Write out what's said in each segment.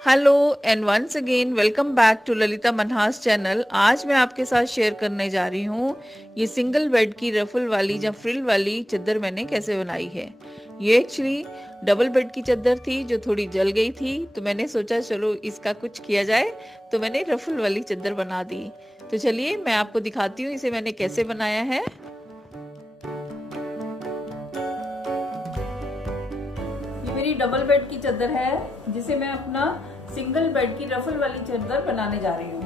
Hello and once again welcome back to Lalita Manhas channel. आज मैं आपके साथ शेयर करने जा रही हूँ ये सिंगल बेड की रफल वाली या फ्रिल वाली चादर मैंने कैसे बनाई है। ये एक्चुअली डबल बेड की चादर थी जो थोड़ी जल गई थी, तो मैंने सोचा चलो इसका कुछ किया जाए, तो मैंने रफल वाली चादर बना दी। तो चलिए मैं आपको दिखाती हूँ इसे मैंने कैसे बनाया है। मेरी डबल बेड की चादर है जिसे मैं अपना सिंगल बेड की रफल वाली चादर बनाने जा रही हूँ।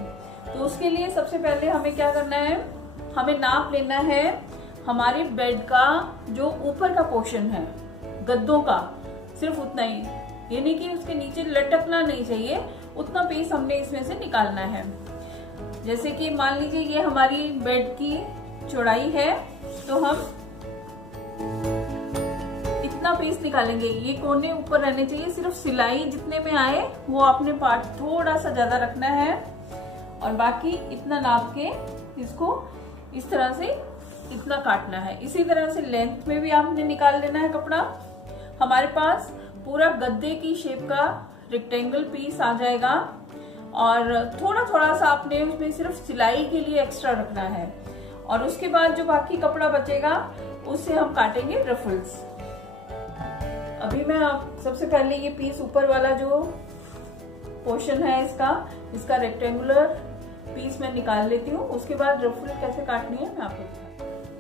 तो उसके लिए सबसे पहले हमें क्या करना है, हमें नाप लेना है हमारे बेड का जो ऊपर का पोर्शन है गद्दों का, सिर्फ उतना ही, यानी कि उसके नीचे लटकना नहीं चाहिए, उतना पीस हमने इसमें से निकालना है। जैसे कि मान लीजिए ये हमारी बेड की चौड़ाई है, तो हम इतना पीस निकालेंगे। ये कोने ऊपर रहने चाहिए, सिर्फ सिलाई जितने में आए वो आपने पार्ट थोड़ा सा ज्यादा रखना है, और बाकी इतना नाप के इसको इस तरह से इतना काटना है। इसी तरह से लेंथ में भी आपने निकाल लेना है कपड़ा। हमारे पास पूरा गद्दे की शेप का रेक्टेंगल पीस आ जाएगा, और थोड़ा थोड़ा सा आपने उसमें सिर्फ सिलाई के लिए एक्स्ट्रा रखना है, और उसके बाद जो बाकी कपड़ा बचेगा उससे हम काटेंगे रफल्स। अभी मैं सबसे पहले ये पीस ऊपर वाला जो पोर्शन है इसका रेक्टेंगुलर पीस मैं निकाल लेती हूँ। उसके बाद रफल कैसे काटनी है मैं आपको,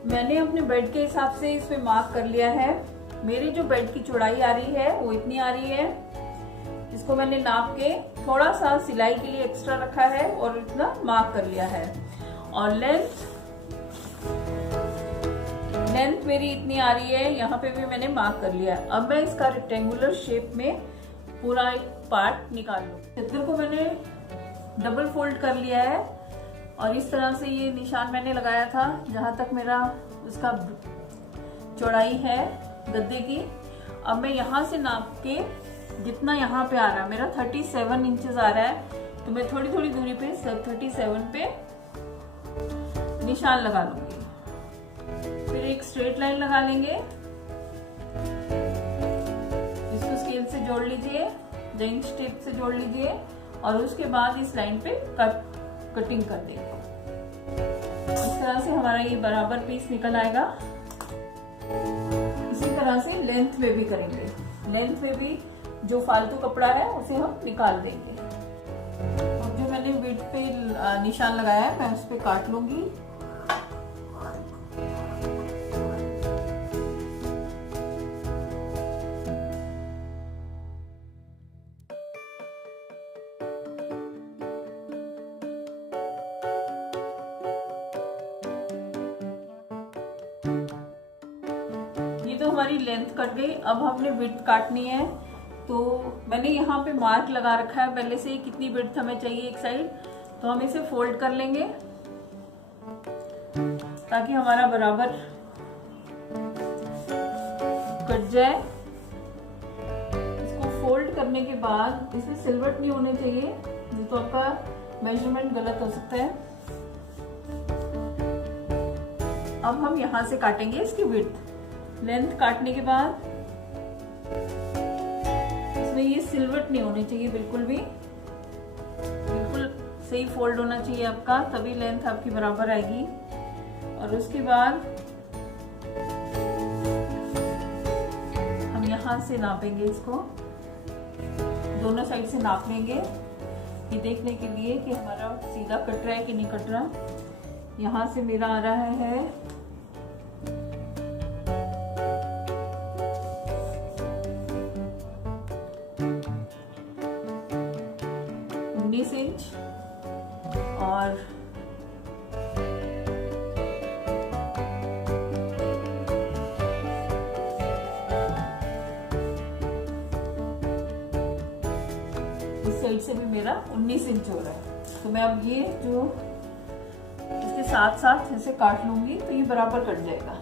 मैंने अपने बेड के हिसाब से इसमें मार्क कर लिया है। मेरी जो बेड की चौड़ाई आ रही है वो इतनी आ रही है, इसको मैंने नाप के थोड़ा सा सिलाई के लिए एक्स्ट्रा रखा है और इतना मार्क कर लिया है। और लेंथ मेरी इतनी आ रही है, यहाँ पे भी मैंने मार्क कर लिया है। अब मैं इसका रेक्टेंगुलर शेप में पूरा एक पार्ट निकाल लूँ। चादर को मैंने डबल फोल्ड कर लिया है, और इस तरह से ये निशान मैंने लगाया था जहां तक मेरा उसका चौड़ाई है गद्दे की। अब मैं यहाँ से नाप के जितना यहाँ पे आ रहा है, मेरा 37 इंचेस आ रहा है, तो मैं थोड़ी थोड़ी दूरी पे 37 पे निशान लगा लूंगी। फिर एक स्ट्रेट लाइन लगा लेंगे, इसको स्केल से जोड़ लीजिए, जॉइंट टेप से जोड़ लीजिए, और उसके बाद इस लाइन पे कटिंग कर देंगे। इस तरह से हमारा ये बराबर पीस निकल आएगा। इसी तरह से लेंथ में भी करेंगे, लेंथ में भी जो फालतू कपड़ा है उसे हम निकाल देंगे। और जो मैंने विड्थ पे निशान लगाया है मैं उस पे काट लूंगी। तो हमारी लेंथ कट गई। अब हमने विड्थ काटनी है, तो मैंने यहाँ पे मार्क लगा रखा है पहले से ही कितनी विड्थ हमें चाहिए एक साइड, तो हम इसे फोल्ड कर लेंगे ताकि हमारा बराबर कट जाए। इसको फोल्ड करने के बाद इसमें सिलवट नहीं होने चाहिए, नहीं तो आपका मेजरमेंट गलत हो सकता है। अब हम यहाँ से काटेंगे इसकी विड्थ। लेंथ काटने के बाद इसमें ये सिलवट नहीं होनी चाहिए, बिल्कुल भी, बिल्कुल सही फोल्ड होना चाहिए आपका, तभी लेंथ आपकी बराबर आएगी। और उसके बाद हम यहाँ से नापेंगे, इसको दोनों साइड से नाप लेंगे ये देखने के लिए कि हमारा सीधा कट रहा है कि नहीं कट रहा। यहाँ से मेरा आ रहा है 19 इंच, और इस साइड से भी मेरा 19 इंच हो रहा है। तो मैं अब ये जो इसके साथ साथ ऐसे काट लूंगी तो ये बराबर कट जाएगा।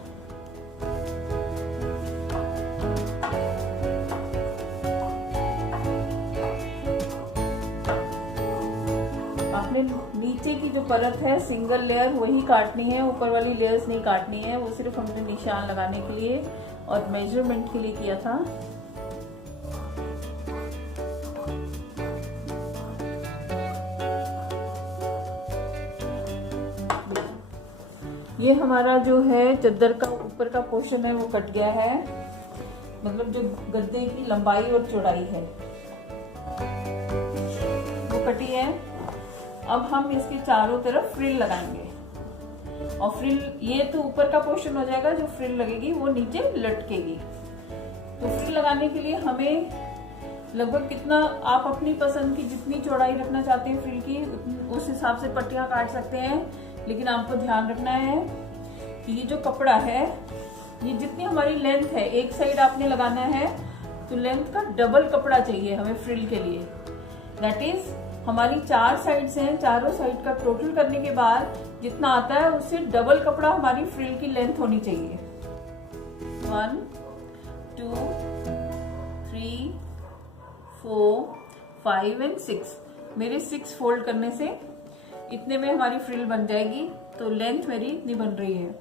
आपने नीचे की जो परत है सिंगल लेयर वही काटनी है, ऊपर वाली लेयर्स नहीं काटनी है, वो सिर्फ हमने निशान लगाने के लिए और मेजरमेंट के लिए किया था। ये हमारा जो है चादर का ऊपर का पोर्शन है वो कट गया है, मतलब जो गद्दे की लंबाई और चौड़ाई है वो कटी है। अब हम इसके चारों तरफ फ्रिल लगाएंगे और फ्रिल, ये तो ऊपर का पोर्शन हो जाएगा, जो फ्रिल लगेगी वो नीचे लटकेगी। तो फ्रिल लगाने के लिए हमें लगभग कितना, आप अपनी पसंद की जितनी चौड़ाई रखना चाहते हैं फ्रिल की उस हिसाब से पट्टियां काट सकते हैं। लेकिन आपको ध्यान रखना है कि ये जो कपड़ा है, ये जितनी हमारी लेंथ है, एक साइड आपने लगाना है तो लेंथ का डबल कपड़ा चाहिए हमें फ्रिल के लिए। दैट इज हमारी 4 साइड्स हैं, चारों साइड का टोटल करने के बाद जितना आता है उससे डबल कपड़ा हमारी फ्रिल की लेंथ होनी चाहिए। 1 2 3 4 5 एंड 6, मेरे 6 फोल्ड करने से इतने में हमारी फ्रिल बन जाएगी। तो लेंथ मेरी इतनी बन रही है।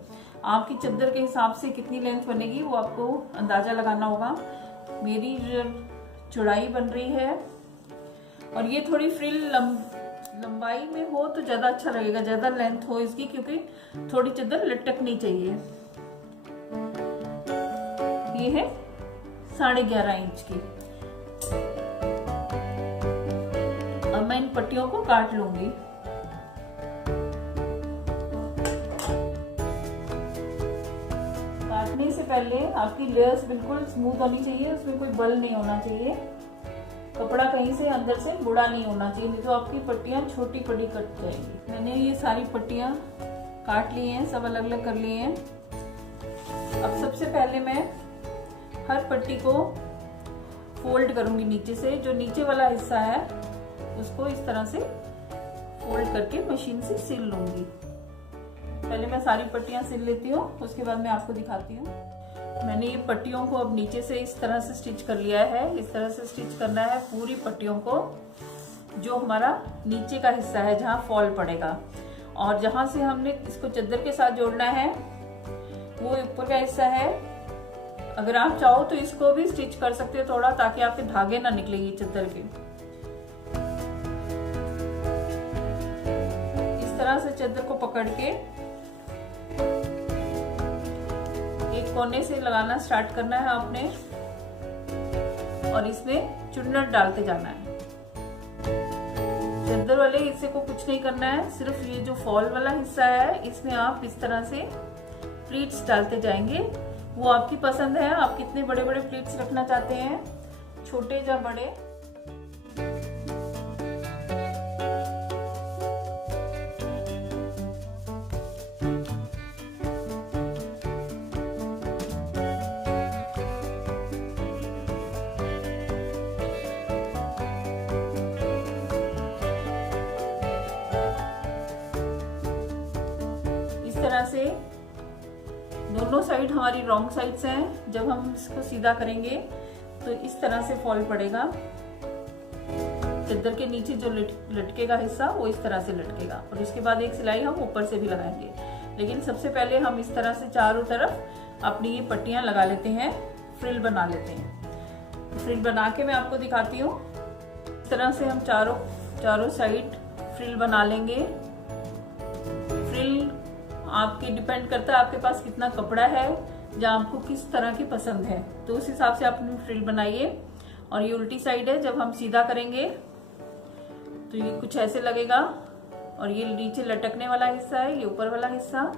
आपकी चादर के हिसाब से कितनी लेंथ बनेगी वो आपको अंदाजा लगाना होगा। मेरी चौड़ाई बन रही है और ये थोड़ी फ्रिल लंबाई में हो तो ज्यादा अच्छा लगेगा, ज्यादा लेंथ हो इसकी, क्योंकि थोड़ी चादर लटकनी चाहिए। ये है 11.5 इंच की। अब मैं इन पट्टियों को काट लूंगी। काटने से पहले आपकी लेयर्स बिल्कुल स्मूथ होनी चाहिए, उसमें कोई बल नहीं होना चाहिए, कपड़ा कहीं से अंदर से बुरा नहीं होना चाहिए, नहीं तो आपकी पट्टियां छोटी बड़ी कट जाएंगी। मैंने ये सारी पट्टियां काट ली हैं, सब अलग अलग कर लिए हैं। अब सबसे पहले मैं हर पट्टी को फोल्ड करूंगी नीचे से, जो नीचे वाला हिस्सा है उसको इस तरह से फोल्ड करके मशीन से सिल लूंगी। पहले मैं सारी पट्टियां सिल लेती हूँ, उसके बाद मैं आपको दिखाती हूँ। मैंने ये पट्टियों को अब नीचे से इस तरह से स्टिच कर लिया है। इस तरह से स्टिच करना है पूरी पट्टियों को, जो हमारा नीचे का हिस्सा है जहाँ फॉल पड़ेगा, और जहाँ से हमने इसको चादर के साथ जोड़ना है वो ऊपर का हिस्सा है। अगर आप चाहो तो इसको भी स्टिच कर सकते हो थोड़ा, ताकि आपके धागे ना निकलेगी चादर के। इस तरह से चादर को पकड़ के एक कोने से लगाना स्टार्ट करना है आपने, और इसमें चुन्नट डालते जाना है। चादर वाले हिस्से को कुछ नहीं करना है, सिर्फ ये जो फॉल वाला हिस्सा है इसमें आप इस तरह से प्लीट्स डालते जाएंगे। वो आपकी पसंद है, आप कितने बड़े बड़े प्लीट्स रखना चाहते हैं, छोटे या बड़े। इस तरह से दोनों साइड हमारी रॉन्ग साइड्स हैं। जब हम इसको सीधा करेंगे तो इस तरह से फॉल पड़ेगा। चादर के नीचे जो लटकेगा हिस्सा वो इस तरह से लटकेगा, और इसके बाद एक सिलाई हम ऊपर से भी लगाएंगे। लेकिन सबसे पहले हम इस तरह से चारों तरफ अपनी ये पट्टियां लगा लेते हैं, फ्रिल बना लेते हैं। फ्रिल बना के मैं आपको दिखाती हूँ। इस तरह से हम चारों साइड फ्रिल बना लेंगे। फ्रिल आपके डिपेंड करता है आपके पास कितना कपड़ा है या आपको किस तरह की पसंद है, तो उस हिसाब से आप अपनी फ्रिल बनाइए। और ये उल्टी साइड है, जब हम सीधा करेंगे तो ये कुछ ऐसे लगेगा, और ये नीचे लटकने वाला हिस्सा है, ये ऊपर वाला हिस्सा।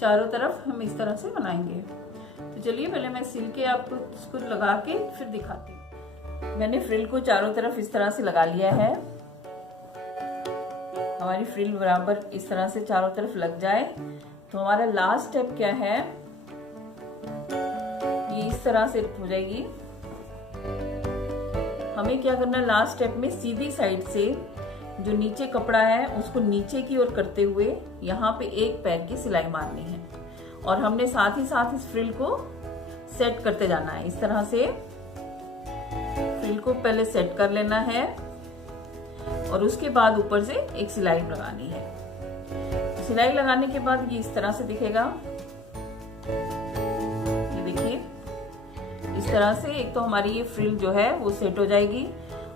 चारों तरफ हम इस तरह से बनाएंगे। तो चलिए पहले मैं सिल के आपको इसको लगा के फिर दिखाती हूँ। मैंने फ्रिल को चारों तरफ इस तरह से लगा लिया है। हमारी फ्रिल बराबर इस तरह से चारों तरफ लग जाए तो हमारा लास्ट स्टेप क्या है, ये इस तरह से हो जाएगी। हमें क्या करना है, लास्ट स्टेप में सीधी साइड से जो नीचे कपड़ा है उसको नीचे की ओर करते हुए यहाँ पे एक पैर की सिलाई मारनी है, और हमने साथ ही साथ इस फ्रिल को सेट करते जाना है। इस तरह से फ्रिल को पहले सेट कर लेना है, और उसके बाद ऊपर से एक सिलाई लगानी है। सिलाई लगाने के बाद ये इस तरह से दिखेगा। ये देखिए, इस तरह से एक तो हमारी ये फ्रिल जो है वो सेट हो जाएगी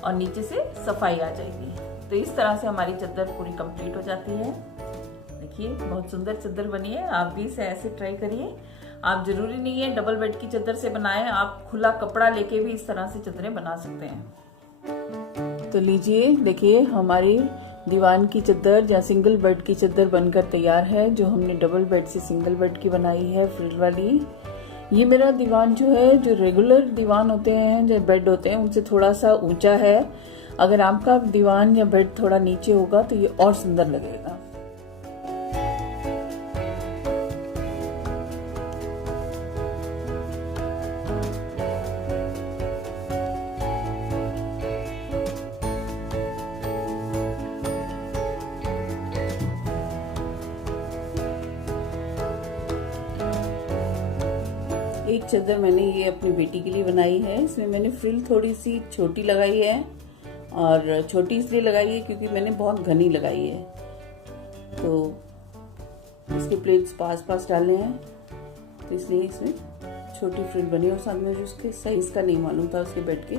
और नीचे से सफाई आ जाएगी। तो इस तरह से हमारी चादर पूरी कंप्लीट हो जाती है। देखिए बहुत सुंदर चादर बनी है। आप भी इसे ऐसे ट्राई करिए। आप जरूरी नहीं है डबल बेड की चादर से बनाएं, आप खुला कपड़ा लेके भी इस तरह से चादरें बना सकते हैं। तो लीजिए देखिए हमारी दीवान की चादर या सिंगल बेड की चादर बनकर तैयार है, जो हमने डबल बेड से सिंगल बेड की बनाई है फ्रिल वाली। ये मेरा दीवान जो है, जो रेगुलर दीवान होते हैं, जो बेड होते हैं, उनसे थोड़ा सा ऊंचा है। अगर आपका दीवान या बेड थोड़ा नीचे होगा तो ये और सुंदर लगेगा। एक चादर मैंने ये अपनी बेटी के लिए बनाई है। इसमें मैंने फ्रिल थोड़ी सी छोटी लगाई है, और छोटी इसलिए लगाई है क्योंकि मैंने बहुत घनी लगाई है। तो इसके प्लेट्स पास पास डालने हैं, तो इसलिए इसमें छोटी फ्रिल बनी। और साथ में जो उसके साइज का नहीं मालूम था उसके बेड के।